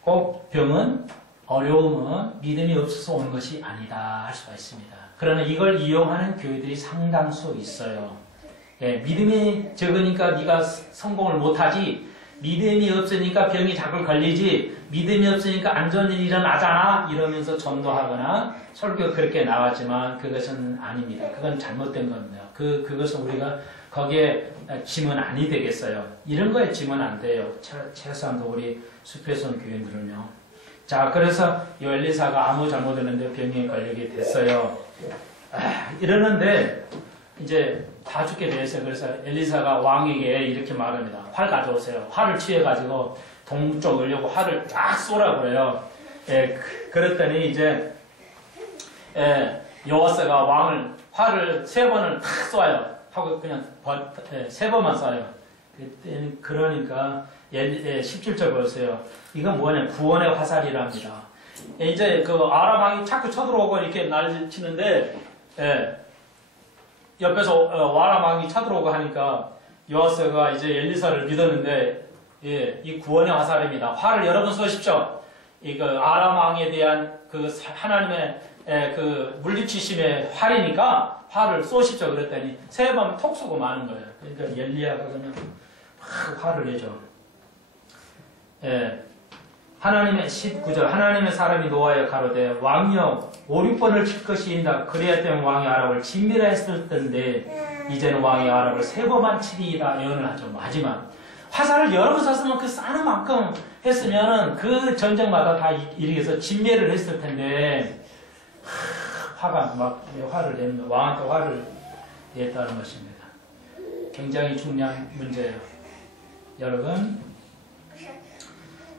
꼭 병은 어려움은 믿음이 없어서 오는 것이 아니다 할 수가 있습니다. 그러나 이걸 이용하는 교회들이 상당수 있어요. 믿음이 적으니까 네가 성공을 못하지, 믿음이 없으니까 병이 자꾸 걸리지, 믿음이 없으니까 안 좋은 일이 일어나잖아 이러면서 전도하거나 설교가 그렇게 나왔지만 그것은 아닙니다. 그건 잘못된 겁니다. 그것은 우리가 거기에 짐은 아니 되겠어요. 이런 거에 짐은 안 돼요. 최소한 우리 숲에서 온 교인들은요. 자, 그래서 이 엘리사가 아무 잘못 없는데 병에 걸리게 됐어요. 이러는데 이제 다 죽게 됐어요. 그래서 엘리사가 왕에게 이렇게 말합니다. 활 가져오세요. 활을 취해가지고 동쪽 을려고 활을 쫙 쏘라고 그래요. 그랬더니 이제 여호와스가 왕을 활을 3번을 탁 쏴요. 하고 그냥 3번만 쏴요. 그러니까 17절 보세요. 이건 뭐냐? 구원의 화살이랍니다. 이제 그 아람 왕이 자꾸 쳐들어오고 이렇게 난리 치는데 옆에서 아람 왕이 쳐들어오고 하니까 여호와스가 이제 엘리사를 믿었는데 이 구원의 화살입니다. 활을 여러 번 쏘십시오. 이 아람 왕에 대한 그 하나님의 그 물리치심의 활이니까 활을 쏘십시오. 그랬더니 3번 톡 쏘고 마는 거예요. 그러니까 엘리야가 그냥 막 화를 내죠. 하나님의 19절 하나님의 사람이 노하여 가로되 왕이여 5, 6번을 칠 것이인다. 그래야 때문에 왕이 아랍을 진미라 했을 텐데 이제는 왕이 아랍을 3번만 치리이다 예언을 하죠. 하지만 화살을 여러 번 쐈으면 그 싸는 만큼 했으면은 그 전쟁마다 다 이렇게 진멸을 했을 텐데 화가 막 화를 내는 왕한테 화를 냈다는 것입니다. 굉장히 중요한 문제예요. 여러분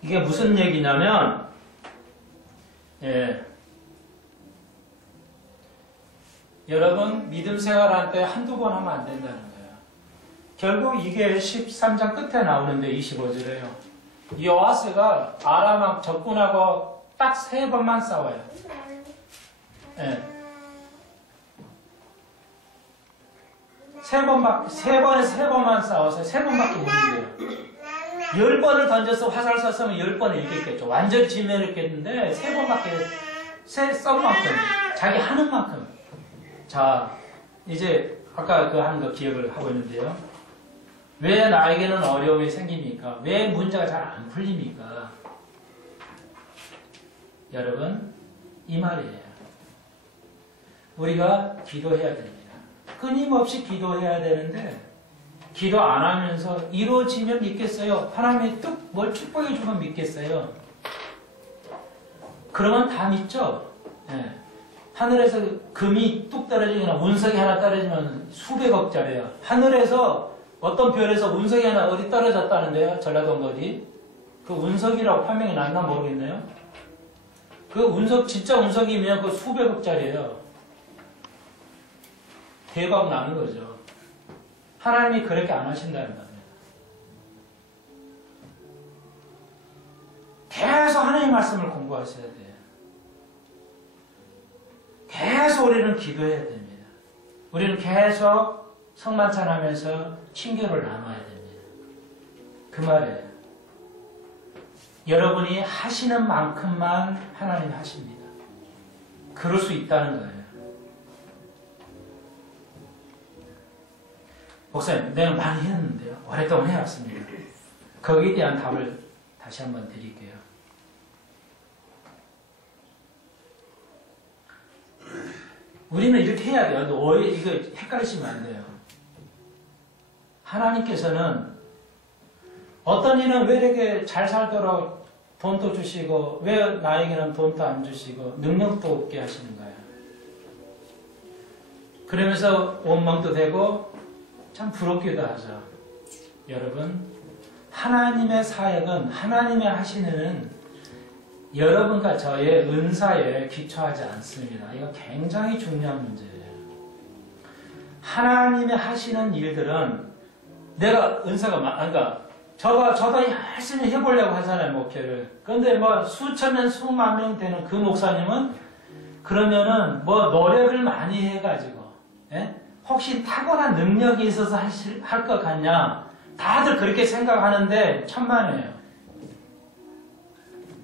이게 무슨 얘기냐면 여러분 믿음 생활할 때 한두 번 하면 안 된다는 거예요. 결국 이게 13장 끝에 나오는데 25절에요. 여호와스가 아람 적군하고 딱 3번만 싸워요. 세 번만 싸워서 3번밖에 못 이겨요. 10번을 던져서 화살 쐈으면 10번을 이겼겠죠. 완전히 지면했겠는데 3번밖에 쏜 만큼 자기 하는 만큼. 자 이제 아까 그 하는 거 기억을 하고 있는데요. 왜 나에게는 어려움이 생깁니까? 왜 문제가 잘 안 풀립니까? 여러분 이 말이에요. 우리가 기도해야 됩니다. 끊임없이 기도해야 되는데 기도 안 하면서 이루어지면 믿겠어요? 하나님이 뚝 뭘 축복해 주면 믿겠어요? 그러면 다 믿죠? 예. 하늘에서 금이 뚝 떨어지거나 운석이 하나 떨어지면 수백억짜리예요. 하늘에서 어떤 별에서 운석이 하나 어디 떨어졌다는데요? 전라도 어디? 그 운석이라고 판명이 났나 모르겠네요. 그 운석 진짜 운석이면 그 수백억짜리예요. 대박 나는 거죠. 하나님이 그렇게 안 하신다는 겁니다. 계속 하나님의 말씀을 공부하셔야 돼요. 계속 우리는 기도해야 됩니다. 우리는 계속 성만찬하면서 친교를 나눠야 됩니다. 그 말이에요. 여러분이 하시는 만큼만 하나님이 하십니다. 그럴 수 있다는 거예요. 목사님, 내가 많이 했는데요. 오랫동안 해왔습니다. 거기에 대한 답을 다시 한번 드릴게요. 우리는 이렇게 해야 돼요. 이거 헷갈리시면 안 돼요. 하나님께서는 어떤 이는 왜 이렇게 잘 살도록 돈도 주시고 왜 나에게는 돈도 안 주시고 능력도 없게 하시는 거예요. 그러면서 원망도 되고 참 부럽기도 하죠. 여러분, 하나님의 사역은 하나님의 하시는 여러분과 저의 은사에 기초하지 않습니다. 이거 굉장히 중요한 문제예요. 하나님의 하시는 일들은 내가 은사가 그러니까 저도 열심히 해보려고 하잖아요, 목회를. 그런데 뭐 수천 명, 수만 명 되는 그 목사님은 그러면은 뭐 노력을 많이 해가지고, 예? 혹시 탁월한 능력이 있어서 할 것 같냐? 다들 그렇게 생각하는데 천만에요.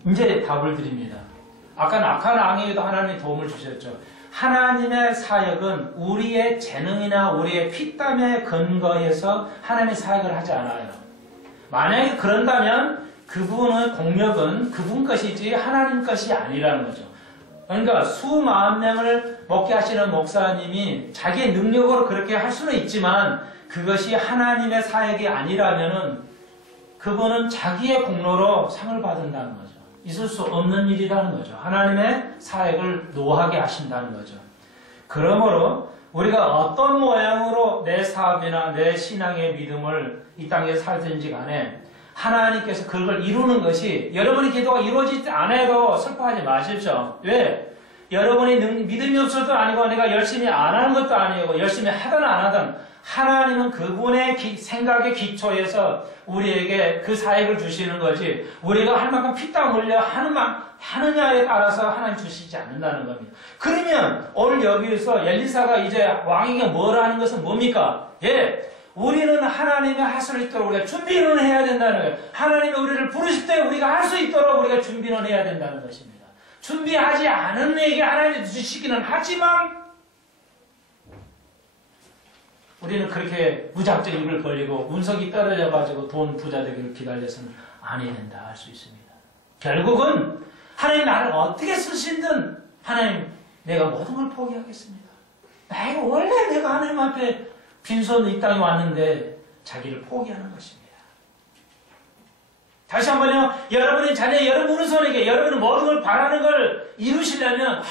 이제 답을 드립니다. 아까 낙한 앙에게도 하나님이 도움을 주셨죠. 하나님의 사역은 우리의 재능이나 우리의 피땀에 근거해서 하나님의 사역을 하지 않아요. 만약에 그런다면 그분의 공력은 그분 것이지 하나님 것이 아니라는 거죠. 그러니까 수만 명을 먹게 하시는 목사님이 자기의 능력으로 그렇게 할 수는 있지만 그것이 하나님의 사역이 아니라면은 그분은 자기의 공로로 상을 받는다는 거죠. 있을 수 없는 일이라는 거죠. 하나님의 사역을 노하게 하신다는 거죠. 그러므로 우리가 어떤 모양으로 내 사업이나 내 신앙의 믿음을 이 땅에 살든지 간에 하나님께서 그걸 이루는 것이 여러분의 기도가 이루어지지 않아도 슬퍼하지 마십시오. 왜? 여러분이 믿음이 없어도 아니고 내가 열심히 안 하는 것도 아니고 열심히 하든 안 하든 하나님은 그분의 생각의 기초에서 우리에게 그 사역을 주시는 거지 우리가 할 만큼 피땀 흘려 하느냐에 따라서 하나님 주시지 않는다는 겁니다. 그러면 오늘 여기에서 엘리사가 이제 왕에게 뭘 하는 것은 뭡니까? 예, 우리는 하나님의 할 수 있도록 우리가 준비는 해야 된다는 거예요. 하나님이 우리를 부르실 때 우리가 할 수 있도록 우리가 준비는 해야 된다는 것입니다. 준비하지 않은 에게 하나님이 주시기는 하지만 우리는 그렇게 무작정 입을 벌리고 운석이 떨어져가지고 돈 부자 되기를 기다려서는 아니 된다 할 수 있습니다. 결국은 하나님 나를 어떻게 쓰신든 하나님 내가 모든 걸 포기하겠습니다. 원래 내가 하나님 앞에 빈손 이 땅에 왔는데 자기를 포기하는 것입니다. 다시 한번요. 여러분의 자녀, 여러분의 손에게 여러분은 모든 걸 바라는 걸 이루시려면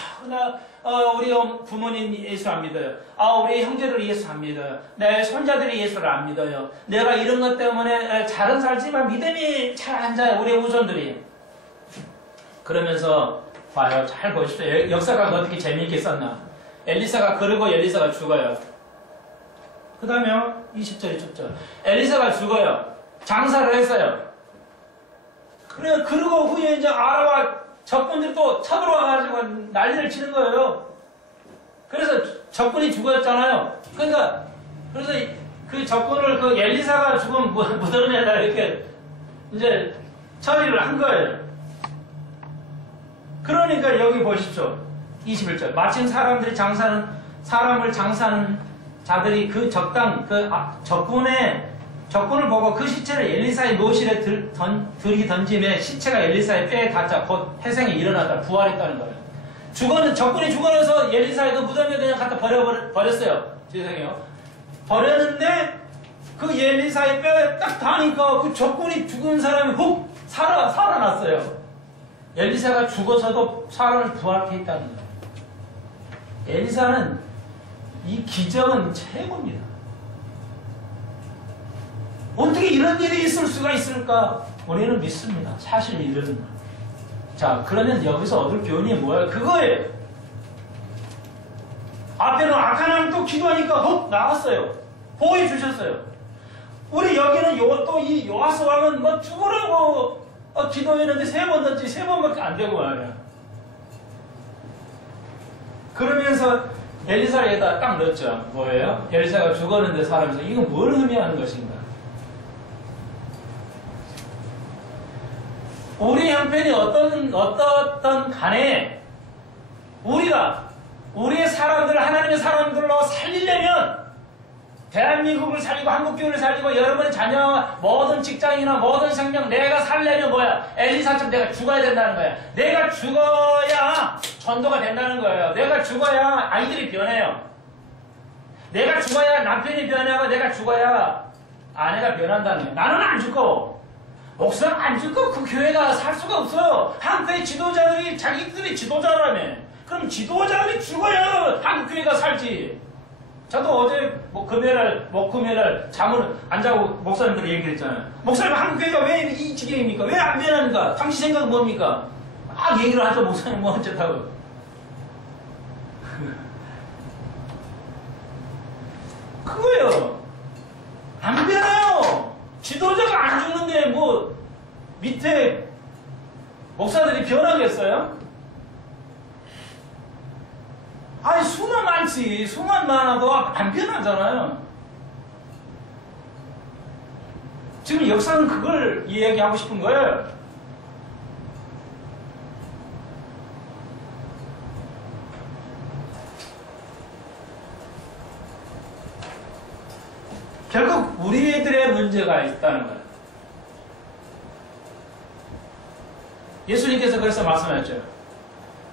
우리 부모님 예수 안 믿어요. 우리 형제들 예수 안 믿어요. 내 손자들이 예수를 안 믿어요. 내가 이런 것 때문에 잘은 살지만 믿음이 잘 안 자요. 우리 후손들이. 그러면서 봐요. 잘 보십시오. 역사가 어떻게 재미있게 썼나. 엘리사가 그러고 엘리사가 죽어요. 그 다음에 20절이 춥죠. 엘리사가 죽어요. 장사를 했어요. 그래, 그러고 후에 이제 아라와 적군들이 또 쳐들어와가지고 난리를 치는 거예요. 그래서 적군이 죽었잖아요. 그러니까, 그래서 그 적군을 그 엘리사가 죽은 무덤에다 이렇게 이제 처리를 한 거예요. 그러니까 여기 보십시오. 21절. 마침 사람을 장사하는 자들이 그 적군을 보고 그 시체를 엘리사의 묘실에 들이 던짐에 시체가 엘리사의 뼈에 닿자 곧 회생이 일어났다. 부활했다는 거예요. 적군이 죽어나서 엘리사의 그 무덤에 그냥 갖다 버렸어요. 죄송해요. 버렸는데 그 엘리사의 뼈에 딱 닿으니까 그 적군이 죽은 사람이 훅 살아났어요. 엘리사가 죽어서도 사람을 부활케 했다는 거예요. 엘리사는 이 기적은 최고입니다. 어떻게 이런 일이 있을 수가 있을까? 우리는 믿습니다. 사실 이런. 자, 그러면 여기서 얻을 교훈이 뭐예요? 그거예요. 앞에는 악한 하나님 또 기도하니까 훅 나왔어요. 보호해 주셨어요. 우리 여기는 또 이 요아스 왕은 뭐 죽으라고 기도했는데 3번 던지 3번밖에 안 되고 말이야. 그러면서 엘리사를 여기다 딱 넣었죠. 뭐예요? 엘리사가 죽었는데 살아면서 이건 뭘 의미하는 것인가? 우리 형편이 어떻든 간에 우리의 사람들을 하나님의 사람들로 살리려면 대한민국을 살리고 한국교회를 살리고 여러분의 자녀 모든 직장이나 모든 생명 내가 살려면 뭐야? 엘리사처럼 내가 죽어야 된다는 거야. 내가 죽어야 전도가 된다는 거예요. 내가 죽어야 아이들이 변해요. 내가 죽어야 남편이 변하고 내가 죽어야 아내가 변한다는 거예요. 나는 안 죽고 목사는 안 죽고 그 교회가 살 수가 없어요. 한국의 지도자들이 자기들이 지도자라며. 그럼 지도자들이 죽어야 한국교회가 살지. 저도 어제 금요일날 잠을 안 자고 목사님들 얘기를 했잖아요. 목사님 한국교회가 왜 이 지경입니까? 왜 안 변합니까? 당신 생각은 뭡니까? 막 얘기를 하죠. 목사님 뭐 어쨌다고. 그거예요. 안 변해요. 지도자가 안 죽는데 뭐 밑에 목사들이 변하겠어요? 아니 수만 많지. 수만 많아도 안 변하잖아요. 지금 역사는 그걸 이야기하고 싶은 거예요. 결국 우리들의 문제가 있다는 거예요. 예수님께서 그래서 말씀하셨죠.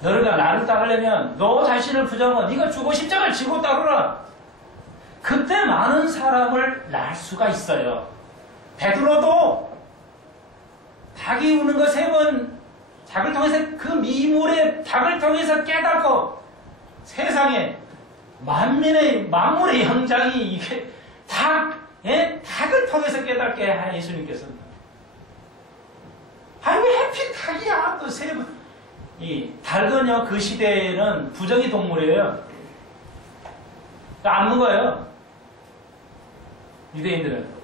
너희가 나를 따르려면 너 자신을 부정하고 네가 죽어 십자가를 지고 따르라. 그때 많은 사람을 낳을 수가 있어요. 베드로도 닭이 우는 거 3번 닭을 통해서 그 미물의 닭을 통해서 깨닫고 세상에 만물의 형장이 이게 닭을 통해서 깨닫게 한 예수님께서는. 아니 왜 해필 닭이야 또 3번. 이 닭은요 그 시대에는 부정의 동물이에요. 안 먹어요. 유대인들은.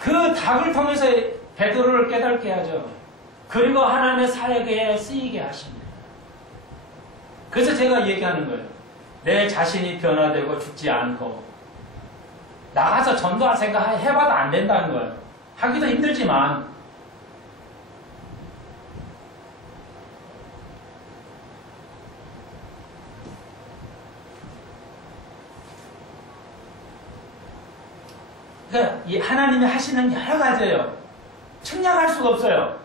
그 닭을 통해서 베드로를 깨닫게 하죠. 그리고 하나님의 사역에 쓰이게 하십니다. 그래서 제가 얘기하는 거예요. 내 자신이 변화되고 죽지 않고 나가서 전도할 생각 해봐도 안 된다는 거예요. 하기도 힘들지만 그러니까 이 하나님이 하시는 여러 가지예요. 측량할 수가 없어요.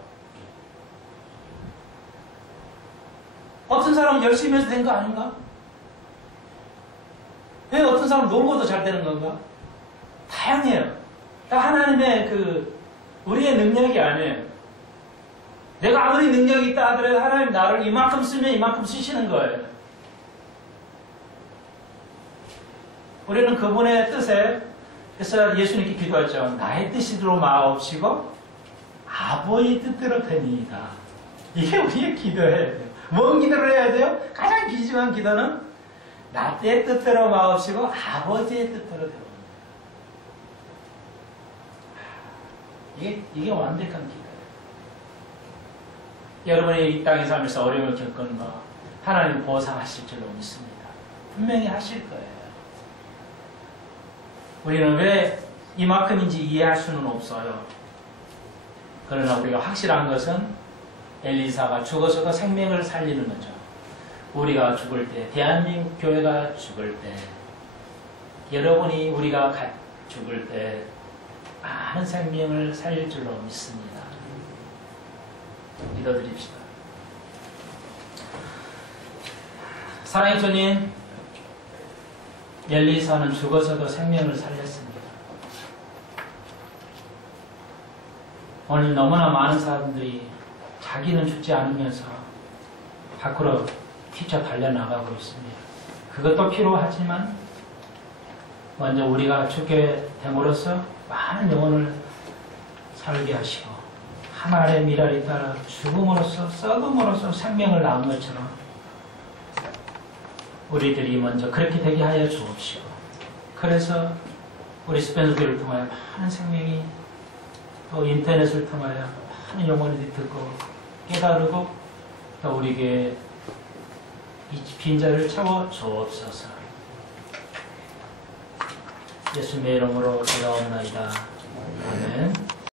어떤 사람은 열심히 해서 된 거 아닌가? 왜 어떤 사람은 놀고도 잘 되는 건가? 다양해요. 하나님의 우리의 능력이 아니에요. 내가 아무리 능력이 있다 하더라도 하나님 나를 이만큼 쓰면 이만큼 쓰시는 거예요. 우리는 그분의 뜻에 그래서 예수님께 기도했죠. 나의 뜻이대로 마옵시고 아버지의 뜻대로 되니이다. 이게 우리의 기도해야 돼요. 뭔 기도를 해야 돼요? 가장 귀중한 기도는 나의 뜻대로 마옵시고 아버지의 뜻대로 되옵니다. 이게 완벽한 기도예요. 여러분이 이 땅에 살면서 어려움을 겪은 거 하나님 보상하실 줄로 믿습니다. 분명히 하실 거예요. 우리는 왜 이만큼인지 이해할 수는 없어요. 그러나 우리가 확실한 것은 엘리사가 죽어서도 생명을 살리는 거죠. 우리가 죽을 때, 대한민국 교회가 죽을 때, 여러분이 우리가 죽을 때 많은 생명을 살릴 줄로 믿습니다. 믿어드립시다. 사랑의 주님, 엘리사는 죽어서도 생명을 살렸습니다. 오늘 너무나 많은 사람들이 자기는 죽지 않으면서 밖으로 휘쳐 달려나가고 있습니다. 그것도 필요하지만 먼저 우리가 죽게 됨으로써 많은 영혼을 살게 하시고 한 알의 미랄이 따라 죽음으로써 썩음으로써 생명을 낳은 것처럼 우리들이 먼저 그렇게 되게 하여 주옵시고, 그래서 우리 스펜서교를 통하여 많은 생명이, 또 인터넷을 통하여 많은 영혼이 듣고 깨달고 또 우리에게 이 빈자를 채워 주옵소서. 예수님의 이름으로 기도하옵나이다. 아멘.